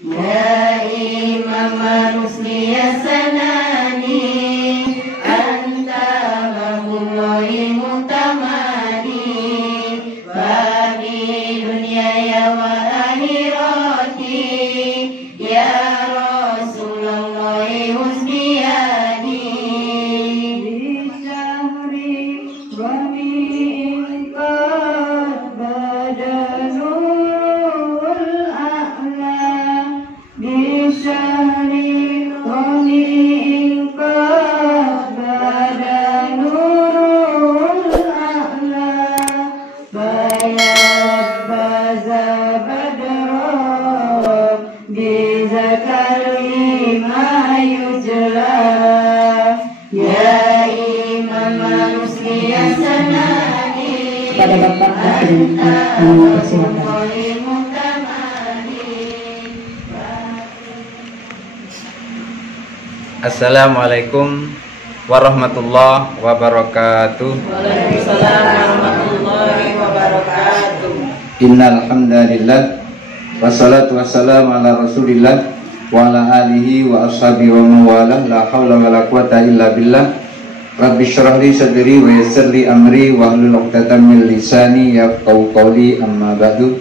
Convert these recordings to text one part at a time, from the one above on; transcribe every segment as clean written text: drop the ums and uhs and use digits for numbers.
Ya Imam Rusli Sanani, anta babullahi mutamani, babi dunia ya wa akhirati, ya Rasulullah husniyani. Di syahri Rabi'in qad bada nurul a'la, di syahri Rabi'in qad bada nurul a'la, bayat baza badra, di zakar lima yujla, ya Imam Rusli Sanani, Kepada Bapak anta kami persilakan. babullahi mutamani. Assalamualaikum warahmatullahi wabarakatuh. Waalaikumsalam warahmatullahi wabarakatuh. Innal hamdalillah wassalatu wassalamu ala Rasulillah wa ala alihi wa ashabihi wa mawalah, la haula wa la quwata illa billah. Rabbi syrah li sadri wa yassir li amri wa hlul 'uqdatam min lisani yafqahu qawli, amma ba'du.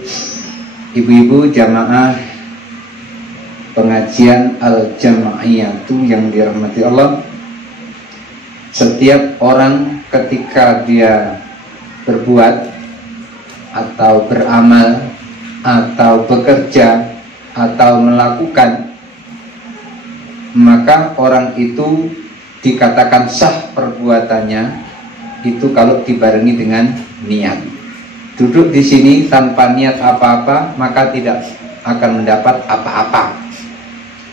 Ibu-ibu jamaah pengajian Al-Jama'iyatu yang dirahmati Allah, setiap orang ketika dia berbuat atau beramal atau bekerja atau melakukan, maka orang itu dikatakan sah perbuatannya itu kalau dibarengi dengan niat. Duduk di sini tanpa niat apa-apa maka tidak akan mendapat apa-apa.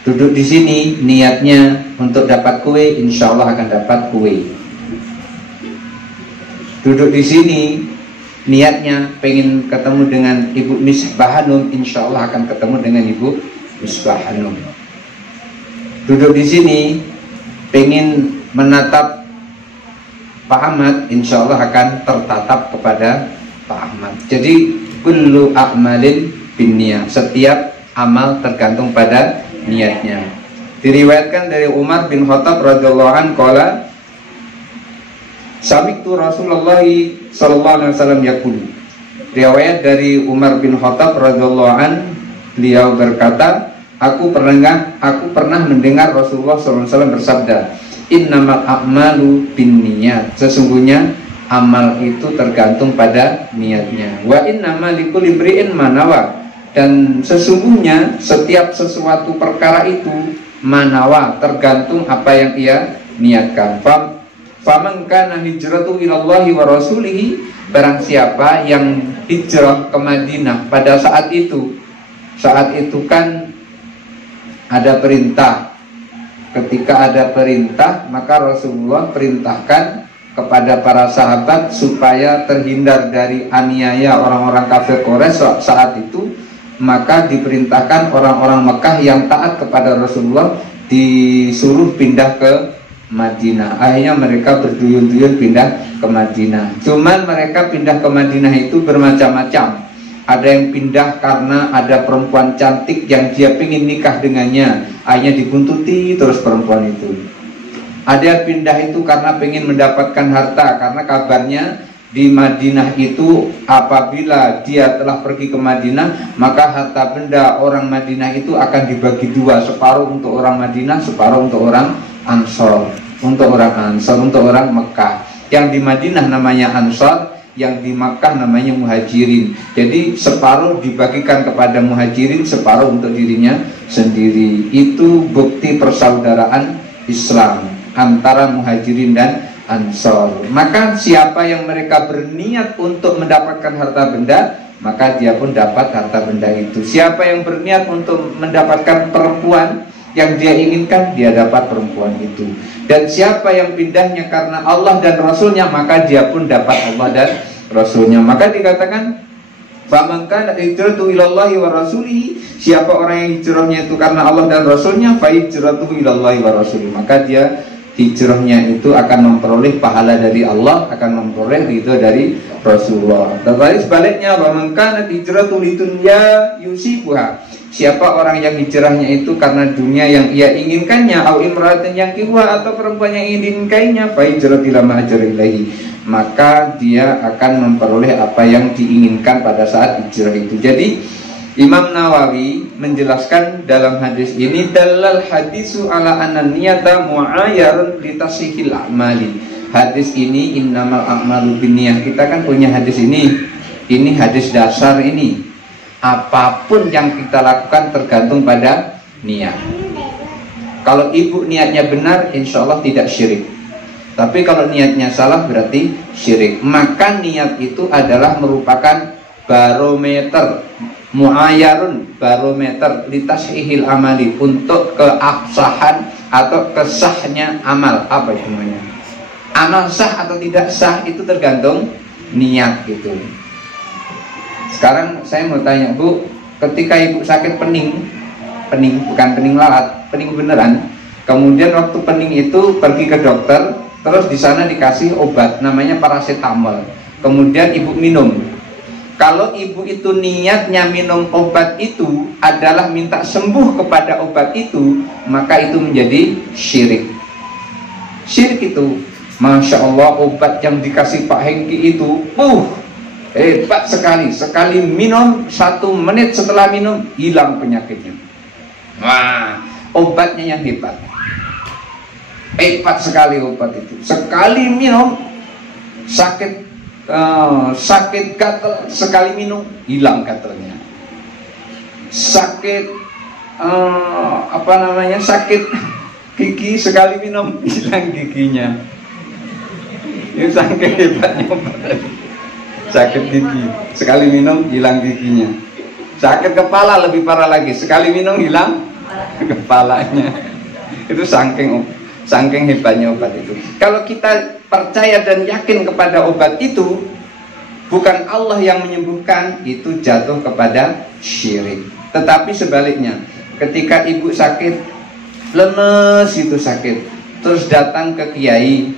Duduk di sini niatnya untuk dapat kue, insya Allah akan dapat kue. Duduk di sini niatnya pengen ketemu dengan Ibu Misbah Hanum, insya Allah akan ketemu dengan Ibu Misbah Hanum. Duduk di sini pengen menatap Pak Ahmad, insya Allah akan tertatap kepada Pak Ahmad. Jadi kullu a'malin binniyah, setiap amal tergantung pada niatnya. Diriwayatkan dari Umar bin Khattab radhiyallahu anhu qala sami'tu Rasulullah sallallahu alaihi wasallam yaqul. Riwayat dari Umar bin Khattab radhiyallahu anhu, beliau berkata, aku pernah mendengar Rasulullah sallallahu alaihi wasallam bersabda, innamal a'malu binniyat, sesungguhnya amal itu tergantung pada niatnya. Wa innamal likulli imri'in ma nawa, dan sesungguhnya setiap sesuatu perkara itu manawa, tergantung apa yang ia niatkan. Faman kana hijratu ilallahi wa rasulihi, barang siapa yang hijrah ke Madinah pada saat itu kan ada perintah. Ketika ada perintah, maka Rasulullah perintahkan kepada para sahabat supaya terhindar dari aniaya orang-orang kafir Quraisy saat itu. Maka diperintahkan orang-orang Mekah yang taat kepada Rasulullah disuruh pindah ke Madinah. Akhirnya mereka berduyun-duyun pindah ke Madinah. Cuman mereka pindah ke Madinah itu bermacam-macam. Ada yang pindah karena ada perempuan cantik yang dia ingin nikah dengannya, akhirnya dibuntuti terus perempuan itu. Ada yang pindah itu karena ingin mendapatkan harta, karena kabarnya di Madinah itu apabila dia telah pergi ke Madinah, maka harta benda orang Madinah itu akan dibagi dua, separuh untuk orang Madinah, separuh untuk orang Ansor, untuk orang Mekah. Yang di Madinah namanya Ansor, yang di Makkah namanya Muhajirin. Jadi separuh dibagikan kepada Muhajirin, separuh untuk dirinya sendiri. Itu bukti persaudaraan Islam antara Muhajirin dan Ansor. Maka siapa yang mereka berniat untuk mendapatkan harta benda, maka dia pun dapat harta benda itu. Siapa yang berniat untuk mendapatkan perempuan yang dia inginkan, dia dapat perempuan itu. Dan siapa yang pindahnya karena Allah dan Rasulnya, maka dia pun dapat Allah dan Rasulnya. Maka dikatakan, faman kana hijratuhu ilallahi wa rasulihi, siapa orang yang hijrahnya itu karena Allah dan Rasulnya, fa hijratuhu ilallahi wa rasulihi, maka dia hijrahnya itu akan memperoleh pahala dari Allah, akan memperoleh ridho dari Rasulullah. Tetapi sebaliknya, faman kana hijratuhu lidunya yusibuha, siapa orang yang hijrahnya itu karena dunia yang ia inginkannya, au imra'atin yang kiwa, atau perempuan yang ingin dinikahinya, fa hijratu ila ma hajara ilaihi, maka dia akan memperoleh apa yang diinginkan pada saat hijrah itu. Jadi Imam Nawawi menjelaskan dalam hadis ini, dalal hadisu ala anna niyata mu'ayyarun li tasihhil a'mali. Hadis ini innamal a'malu binniyah. Kita kan punya hadis ini hadis dasar ini. Apapun yang kita lakukan tergantung pada niat. Kalau ibu niatnya benar, insya Allah tidak syirik. Tapi kalau niatnya salah berarti syirik. Maka niat itu adalah merupakan barometer, mu'ayyarun, barometer litashihil amali, untuk keabsahan atau kesahnya amal. Apa itu namanya? Amal sah atau tidak sah itu tergantung niat gitu. Sekarang saya mau tanya, Bu, ketika ibu sakit pening bukan pening lalat, pening beneran. Kemudian waktu pening itu pergi ke dokter, terus di sana dikasih obat namanya paracetamol. Kemudian ibu minum. Kalau ibu itu niatnya minum obat itu adalah minta sembuh kepada obat itu, maka itu menjadi syirik. Syirik itu, Masya Allah, obat yang dikasih Pak Hengki itu hebat sekali. Sekali minum, 1 menit setelah minum hilang penyakitnya. Wah, obatnya yang hebat. Hebat sekali obat itu. Sekali minum sakit gatal, sekali minum hilang gatalnya. Sakit sakit gigi, sekali minum hilang giginya. Ini saking hebatnya obat tadi. Sakit gigi, sekali minum hilang giginya. Sakit kepala lebih parah lagi, sekali minum hilang kepalanya. Itu saking hebatnya obat itu. Kalau kita percaya dan yakin kepada obat itu, bukan Allah yang menyembuhkan, itu jatuh kepada syirik. Tetapi sebaliknya, ketika ibu sakit, lemes itu sakit, terus datang ke kiai,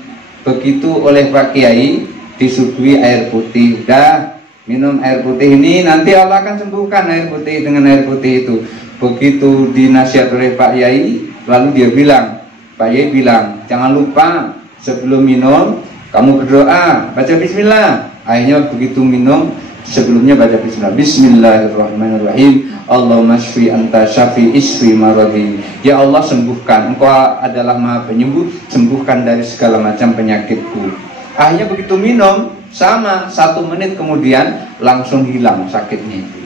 begitu oleh Pak Kiai disuguhi air putih, dah minum air putih ini, nanti Allah akan sembuhkan air putih dengan air putih itu. Begitu dinasihat oleh Pak Yai, lalu dia bilang, Pak Yai bilang, jangan lupa sebelum minum kamu berdoa, baca bismillah. Akhirnya begitu minum, sebelumnya baca bismillah. Bismillahirrahmanirrahim. Allahumma shfi anta syafi isfi maradhi. Ya Allah, sembuhkan, Engkau adalah Maha Penyembuh, sembuhkan dari segala macam penyakitku. Akhirnya begitu minum, sama 1 menit kemudian langsung hilang sakitnya itu.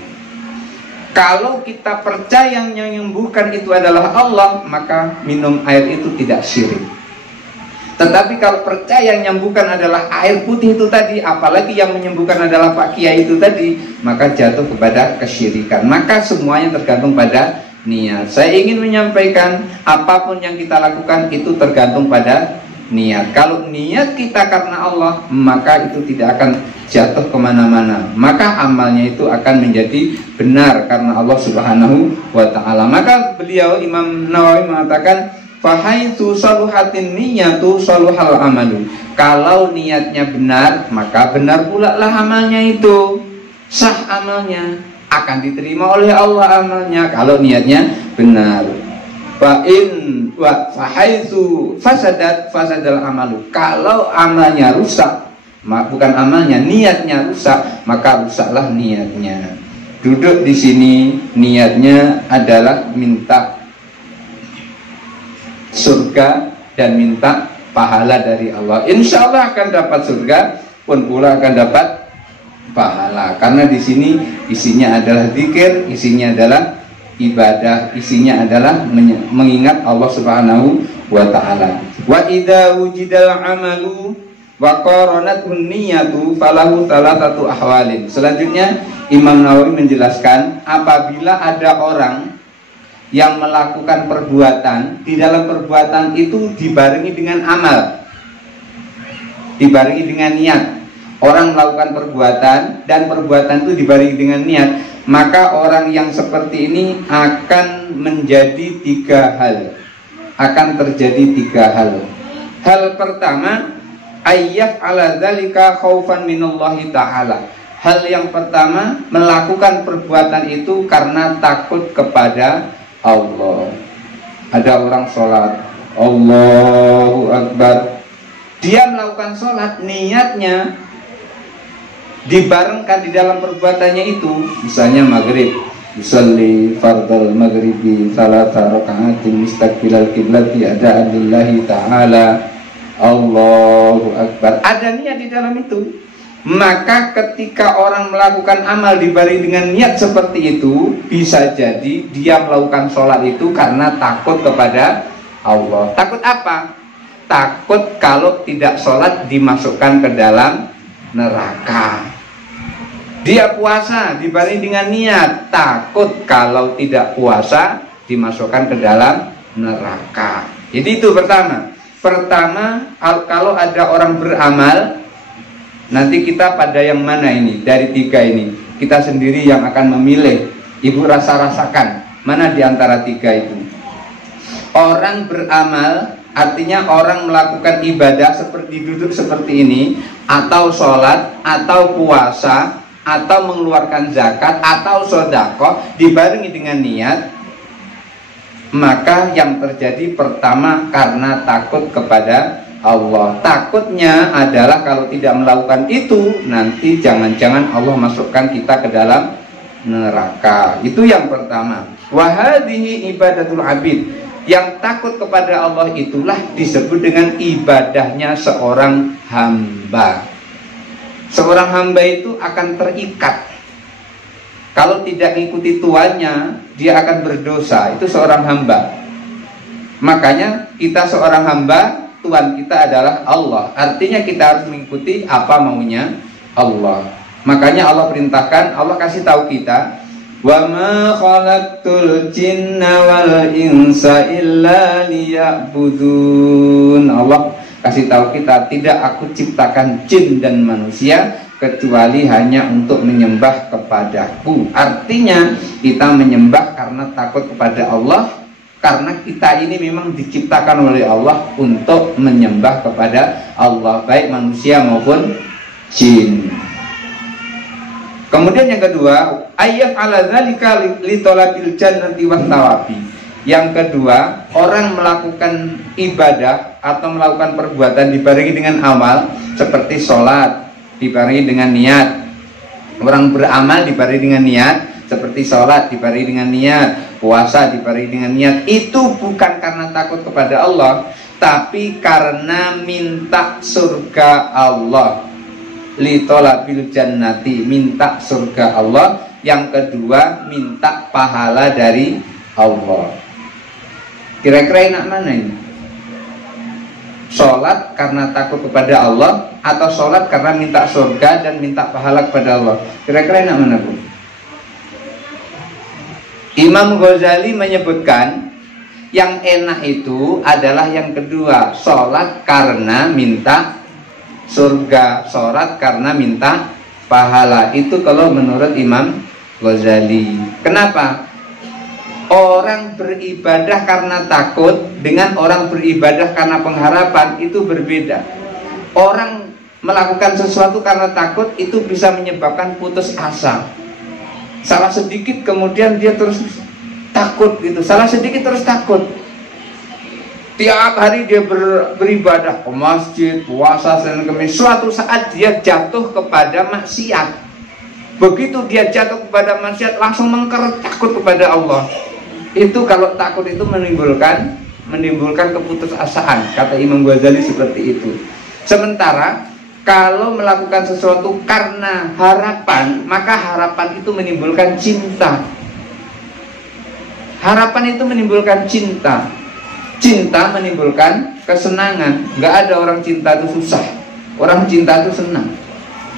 Kalau kita percaya yang menyembuhkan itu adalah Allah, maka minum air itu tidak syirik. Tetapi kalau percaya yang menyembuhkan adalah air putih itu tadi, apalagi yang menyembuhkan adalah Pak Kiai itu tadi, maka jatuh kepada kesyirikan. Maka semuanya tergantung pada niat. Saya ingin menyampaikan, apapun yang kita lakukan itu tergantung pada niat. Kalau niat kita karena Allah, maka itu tidak akan jatuh kemana-mana. Maka amalnya itu akan menjadi benar karena Allah Subhanahu wa ta'ala. Maka beliau Imam Nawawi mengatakan, fahaitsu saluhatin niyatu saluhal amalu. Kalau niatnya benar, maka benar pula lah amalnya itu. Sah amalnya, akan diterima oleh Allah amalnya kalau niatnya benar. Fahaitsu fasadal amalu. Kalau amalnya rusak, bukan amalnya, niatnya rusak, maka rusaklah niatnya. Duduk di sini niatnya adalah minta surga dan minta pahala dari Allah. Insya Allah akan dapat surga, pun pula akan dapat pahala. Karena di sini isinya adalah zikir, isinya adalah ibadah, isinya adalah mengingat Allah Subhanahu wa ta'ala. Wa idza wujidal amalu wa qaranatun niyatu falahu thalathatu ahwalin. Selanjutnya Imam Nawawi menjelaskan, apabila ada orang yang melakukan perbuatan, di dalam perbuatan itu dibarengi dengan amal, dibarengi dengan niat. Orang melakukan perbuatan dan perbuatan itu dibarengi dengan niat, maka orang yang seperti ini akan menjadi 3 hal. Akan terjadi 3 hal. Hal pertama, ayyaf ala dzalika khaufan minallahi ta'ala. Hal yang pertama, melakukan perbuatan itu karena takut kepada Allah. Ada orang sholat, Allahu Akbar. Dia melakukan sholat, niatnya dibarengkan di dalam perbuatannya itu. Misalnya maghrib, yusalli fardal maghribi salata raka'atin mustaqbilal qiblati ada'an lillahi ta'ala, Allahu Akbar. Ada niat di dalam itu. Maka ketika orang melakukan amal dibarengi dengan niat seperti itu, bisa jadi dia melakukan sholat itu karena takut kepada Allah. Takut apa? Takut kalau tidak sholat dimasukkan ke dalam neraka. Dia puasa dibarengi dengan niat, takut kalau tidak puasa dimasukkan ke dalam neraka. Jadi itu pertama. Kalau ada orang beramal, nanti kita pada yang mana ini? Dari tiga ini kita sendiri yang akan memilih. Ibu rasakan mana di antara tiga itu. Orang beramal artinya orang melakukan ibadah seperti duduk seperti ini, atau sholat, atau puasa, atau mengeluarkan zakat, atau sedekah dibarengi dengan niat. Maka yang terjadi pertama karena takut kepada Allah. Takutnya adalah kalau tidak melakukan itu, nanti jangan-jangan Allah masukkan kita ke dalam neraka. Itu yang pertama. Wa hadhihi ibadatul abid. Yang takut kepada Allah itulah disebut dengan ibadahnya seorang hamba. Seorang hamba itu akan terikat. Kalau tidak mengikuti tuannya, dia akan berdosa. Itu seorang hamba. Makanya kita seorang hamba, Tuhan kita adalah Allah. Artinya kita harus mengikuti apa maunya Allah. Makanya Allah perintahkan, Allah kasih tahu kita, wa ma khalaqtul jinna wal insa illa liya'budun. Allah kasih tahu kita, tidak aku ciptakan jin dan manusia kecuali hanya untuk menyembah kepadaku. Artinya kita menyembah karena takut kepada Allah, karena kita ini memang diciptakan oleh Allah untuk menyembah kepada Allah, baik manusia maupun jin. Kemudian yang kedua, ayat ala dzalika li talabil jannati wat tawabi. Yang kedua, orang melakukan ibadah atau melakukan perbuatan dibarengi dengan amal, seperti sholat dibarengi dengan niat. Orang beramal dibarengi dengan niat, seperti sholat dibarengi dengan niat, puasa dibarengi dengan niat. Itu bukan karena takut kepada Allah, tapi karena minta surga Allah. Li talabil jannati, minta surga Allah. Yang kedua, minta pahala dari Allah. Kira-kira enak mana ini? Sholat karena takut kepada Allah, atau sholat karena minta surga dan minta pahala kepada Allah? Kira-kira enak mana, Bu? Imam Ghazali menyebutkan yang enak itu adalah yang kedua, sholat karena minta surga, sholat karena minta pahala. Itu kalau menurut Imam Ghazali. Kenapa? Orang beribadah karena takut dengan orang beribadah karena pengharapan itu berbeda. Orang melakukan sesuatu karena takut itu bisa menyebabkan putus asa. Salah sedikit kemudian dia terus takut gitu. Salah sedikit terus takut. Tiap hari dia beribadah ke masjid, puasa, Senin Kemis. Suatu saat dia jatuh kepada maksiat. Begitu dia jatuh kepada maksiat, langsung mengkeret takut kepada Allah. Itu kalau takut itu menimbulkan keputusasaan, kata Imam Ghazali seperti itu. Sementara kalau melakukan sesuatu karena harapan, maka harapan itu menimbulkan cinta. Harapan itu menimbulkan cinta. Cinta menimbulkan kesenangan. Nggak ada orang cinta itu susah. Orang cinta itu senang.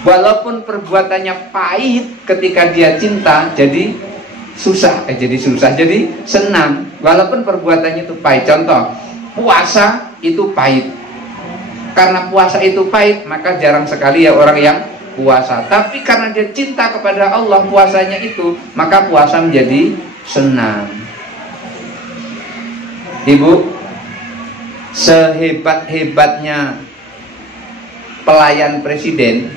Walaupun perbuatannya pahit, ketika dia cinta jadi senang. Walaupun perbuatannya itu pahit. Contoh, puasa itu pahit. Karena puasa itu pahit, maka jarang sekali ya orang yang puasa. Tapi karena dia cinta kepada Allah, puasanya itu, maka puasa menjadi senang. Ibu, sehebat-hebatnya pelayan presiden,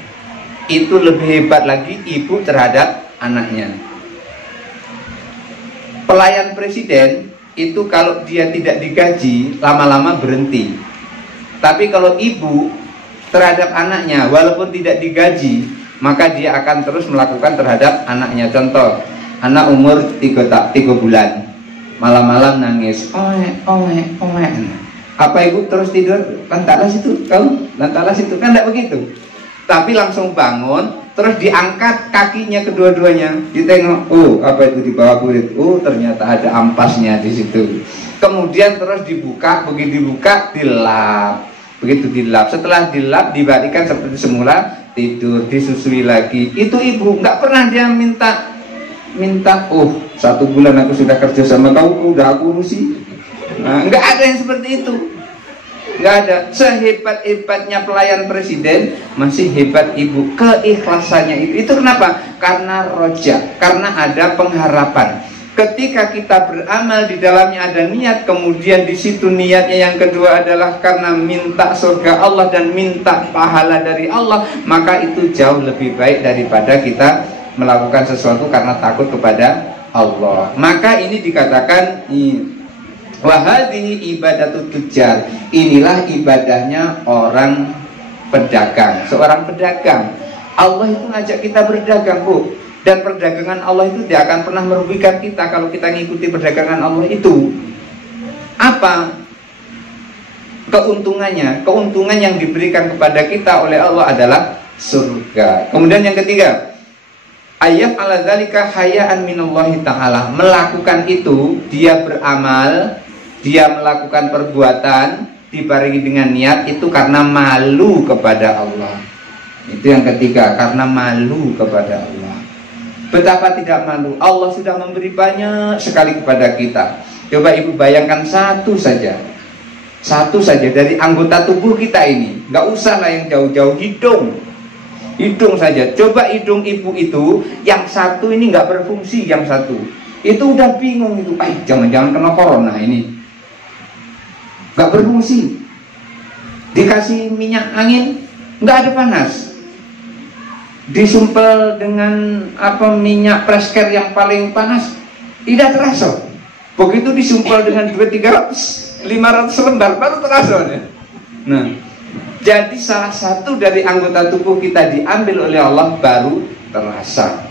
itu lebih hebat lagi ibu terhadap anaknya. Pelayan presiden itu kalau dia tidak digaji lama-lama berhenti. Tapi kalau ibu terhadap anaknya walaupun tidak digaji, maka dia akan terus melakukan terhadap anaknya. Contoh, anak umur 3 bulan malam-malam nangis, apa ibu terus tidur? Lantalas itu, kamu lantalas itu, kan tidak begitu. Tapi langsung bangun, terus diangkat kakinya kedua-duanya, ditengok, oh apa itu di bawah kulit, oh ternyata ada ampasnya di situ. Kemudian terus dibuka, begitu dibuka dilap, begitu dilap, setelah dilap dibalikan seperti semula, tidur, disusui lagi. Itu ibu, nggak pernah dia minta, oh 1 bulan aku sudah kerja sama kau, udah aku urusi. Nah, nggak ada yang seperti itu. Nggak ada. Sehebat-hebatnya pelayan presiden, masih hebat ibu. Keikhlasannya itu kenapa? Karena roja, karena ada pengharapan. Ketika kita beramal di dalamnya ada niat, kemudian di situ niatnya yang kedua adalah karena minta surga Allah dan minta pahala dari Allah, maka itu jauh lebih baik daripada kita melakukan sesuatu karena takut kepada Allah. Maka ini dikatakan wahadhihi ibadatut tujar. Inilah ibadahnya orang pedagang. Seorang pedagang, Allah itu ngajak kita berdagang, Bu. Dan perdagangan Allah itu tidak akan pernah merugikan kita kalau kita ngikuti perdagangan Allah itu. Apa keuntungannya? Keuntungan yang diberikan kepada kita oleh Allah adalah surga. Kemudian yang ketiga, ayat ala dzalika hayaan minallahi ta'ala. Melakukan itu, dia beramal, dia melakukan perbuatan dibarengi dengan niat itu karena malu kepada Allah. Itu yang ketiga, karena malu kepada Allah. Betapa tidak malu, Allah sudah memberi banyak sekali kepada kita. Coba ibu bayangkan satu saja dari anggota tubuh kita ini, nggak usah lah yang jauh-jauh, hidung saja. Coba hidung ibu itu yang satu ini nggak berfungsi, yang satu itu udah bingung itu, jangan-jangan kena corona ini, nggak berfungsi. Dikasih minyak angin nggak ada panas, disumpel dengan minyak presker yang paling panas tidak terasa. Begitu disumpel dengan 200-300-500 lembar baru terasa. Nah, jadi salah satu dari anggota tubuh kita diambil oleh Allah baru terasa.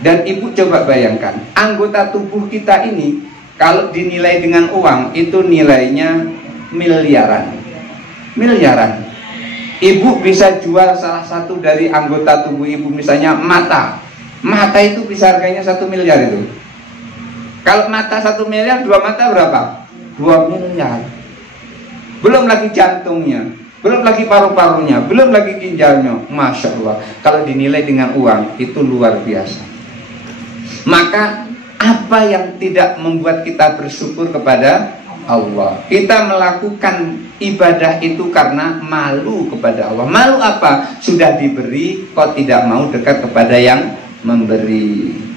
Dan ibu coba bayangkan, anggota tubuh kita ini kalau dinilai dengan uang itu nilainya miliaran. Ibu bisa jual salah satu dari anggota tubuh ibu, misalnya mata itu bisa harganya 1 miliar itu. Kalau mata 1 miliar, 2 mata berapa? 2 miliar. Belum lagi jantungnya, belum lagi paru-parunya, belum lagi ginjalnya. Masya Allah, kalau dinilai dengan uang itu luar biasa. Maka apa yang tidak membuat kita bersyukur kepada Allah? Kita melakukan ibadah itu karena malu kepada Allah. Malu apa? Sudah diberi kok tidak mau dekat kepada yang memberi.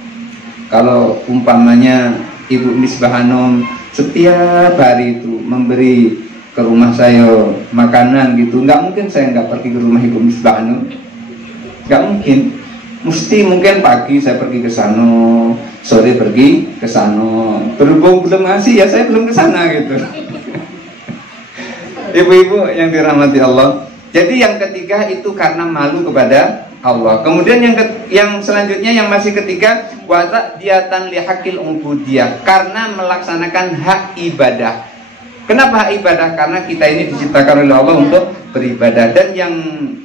Kalau umpamanya Ibu Misbah Hanum setiap hari itu memberi ke rumah saya makanan gitu, nggak mungkin saya nggak pergi ke rumah Ibu Misbah Hanum. Nggak mungkin. Mesti mungkin pagi saya pergi ke sana, sore pergi ke sana. Berhubung belum ngasih ya saya belum ke sana gitu. Ibu-ibu yang dirahmati Allah. Jadi yang ketiga itu karena malu kepada Allah. Kemudian yang selanjutnya yang masih ketiga, wa ta'diyatan li haqqil ubudiyah, karena melaksanakan hak ibadah. Kenapa hak ibadah? Karena kita ini diciptakan oleh Allah untuk beribadah. Dan yang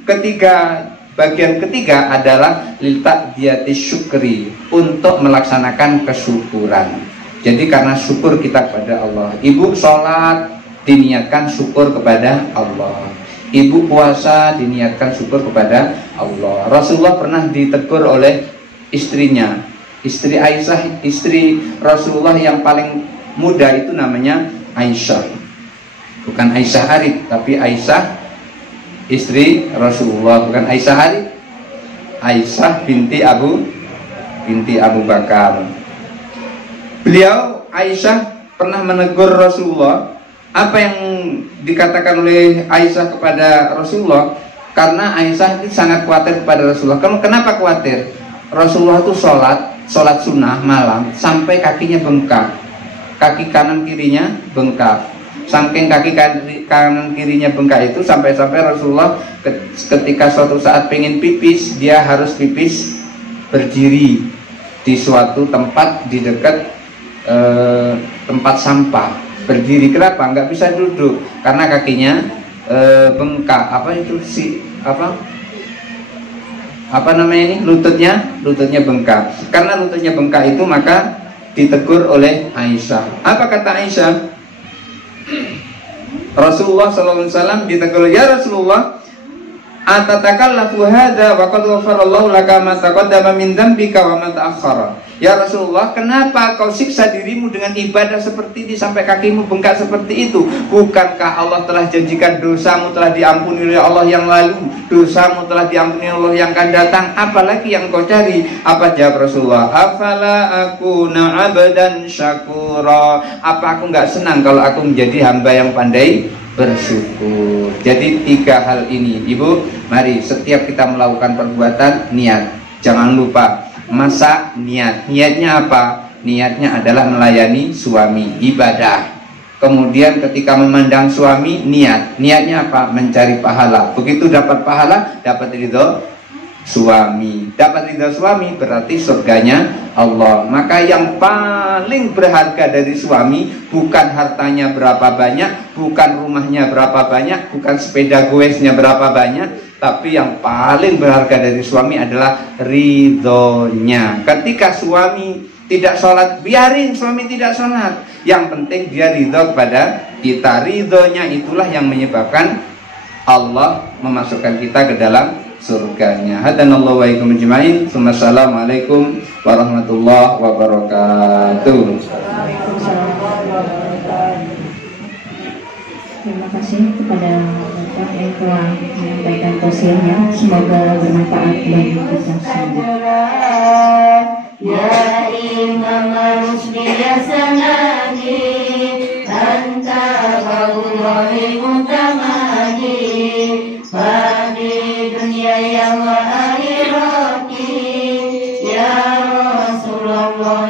ketiga, bagian ketiga adalah lil ta'diyati syukri, untuk melaksanakan kesyukuran. Jadi karena syukur kita kepada Allah. Ibu sholat diniatkan syukur kepada Allah. Ibu puasa diniatkan syukur kepada Allah. Rasulullah pernah ditegur oleh istrinya, istri Aisyah, istri Rasulullah yang paling muda itu namanya Aisyah. Bukan Aisyah Arif, tapi Aisyah istri Rasulullah. Bukan Aisyah Arif, Aisyah binti Abu Bakar. Beliau Aisyah pernah menegur Rasulullah. Apa yang dikatakan oleh Aisyah kepada Rasulullah? Karena Aisyah itu sangat khawatir kepada Rasulullah. Kenapa khawatir? Rasulullah itu sholat sunnah malam sampai kakinya bengkak, kaki kanan kirinya bengkak. Saking kaki kanan kirinya bengkak itu sampai-sampai Rasulullah ketika suatu saat pengen pipis, dia harus pipis berdiri di suatu tempat di dekat tempat sampah, berdiri. Kenapa? Nggak bisa duduk karena kakinya bengkak. Apa namanya ini? Lututnya bengkak. Karena lututnya bengkak itu maka ditegur oleh Aisyah. Apa kata Aisyah? Rasulullah SAW ditegur, ya Rasulullah, atatakallafu hadza wa qad ghafarallahu laka ma taqaddama min dzambika wa ma ta'akhkhara. Ya Rasulullah, kenapa kau siksa dirimu dengan ibadah seperti ini sampai kakimu bengkak seperti itu? Bukankah Allah telah janjikan dosamu telah diampuni oleh Allah yang lalu, dosamu telah diampuni oleh Allah yang akan datang, apalagi yang kau cari? Apa jawab Rasulullah? Afala akuna abdan syakura. Apa aku nggak senang kalau aku menjadi hamba yang pandai bersyukur? Jadi 3 hal ini, Ibu, mari setiap kita melakukan perbuatan, niat. Jangan lupa masak, niatnya apa? Niatnya adalah melayani suami, ibadah. Kemudian ketika memandang suami, niatnya apa? Mencari pahala. Begitu dapat pahala, dapat ridho suami. Dapat ridho suami berarti surganya Allah. Maka yang paling berharga dari suami bukan hartanya berapa banyak, bukan rumahnya berapa banyak, bukan sepeda goesnya berapa banyak, tapi yang paling berharga dari suami adalah ridhonya. Ketika suami tidak sholat, biarin suami tidak sholat. Yang penting dia ridho kepada kita. Ridhonya itulah yang menyebabkan Allah memasukkan kita ke dalam surganya. Hadanallahu wa iyyakum ajma'in. Assalamualaikum warahmatullahi wabarakatuh. Terima kasih kepada Bapak yang telah menyampaikan tausiahnya. Semoga bermanfaat bagi kita semua. Ya Imam Rusdi ya sanadi, anta babullahi mutamadi, bagi dunia yang wa akhirati, ya Rasulullah